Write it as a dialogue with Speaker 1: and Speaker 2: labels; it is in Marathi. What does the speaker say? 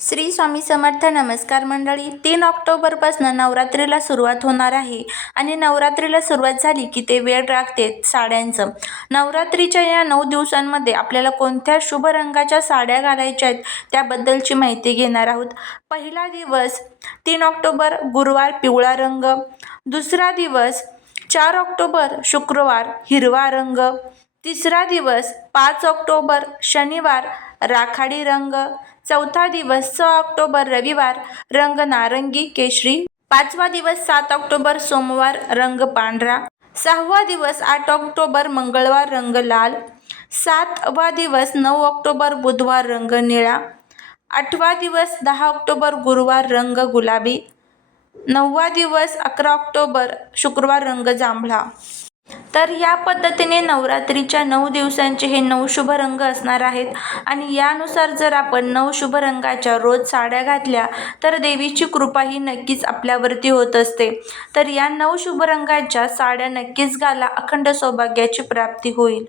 Speaker 1: श्री स्वामी समर्थ नमस्कार मंडळी. तीन ऑक्टोबरपासून नवरात्रीला सुरुवात होणार आहे आणि नवरात्रीला सुरुवात झाली की ते वेळ राखते साड्यांचं. नवरात्रीच्या या नऊ दिवसांमध्ये आपल्याला कोणत्या शुभ रंगाच्या साड्या घालायच्या आहेत त्याबद्दलची माहिती घेणार आहोत. पहिला दिवस तीन ऑक्टोबर गुरुवार पिवळा रंग. दुसरा दिवस चार ऑक्टोबर शुक्रवार हिरवा रंग. तिसरा दिवस पाच ऑक्टोबर शनिवार राखाडी रंग. चौथा दिवस सहा ऑक्टोबर रविवार रंग नारंगी केशरी. पाचवा दिवस सात ऑक्टोबर सोमवार रंग पांढरा. सहावा दिवस आठ ऑक्टोबर मंगळवार रंग लाल. सातवा दिवस नऊ ऑक्टोबर बुधवार रंग निळा. आठवा दिवस दहा ऑक्टोबर गुरुवार रंग गुलाबी. नववा दिवस अकरा ऑक्टोबर शुक्रवार रंग जांभळा. तर या पद्धतीने नवरात्रीच्या नऊ दिवसांचे हे नऊ शुभ रंग असणार आहेत. आणि यानुसार जर आपण नऊ शुभ रंगाच्या रोज साड्या घातल्या तर देवीची कृपा ही नक्कीच आपल्यावरती होत असते. तर या नऊ शुभ रंगाच्या साड्या नक्कीच घाला अखंड सौभाग्याची प्राप्ती होईल.